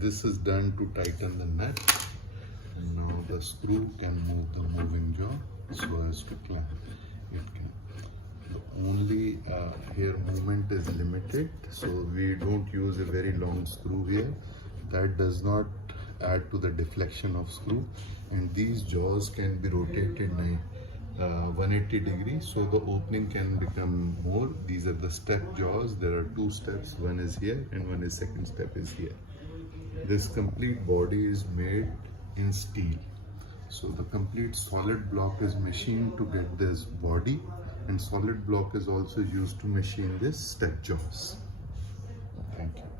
This is done to tighten the nut, and now the screw can move the moving jaw so as to clamp. It can. The only here movement is limited, so we don't use a very long screw here. That does not add to the deflection of screw, and these jaws can be rotated 180 degrees, so the opening can become more. These are the step jaws. There are two steps, one is here and one is second step is here. This complete body is made in steel, so the complete solid block is machined to get this body, and solid block is also used to machine this step jaws. Thank you.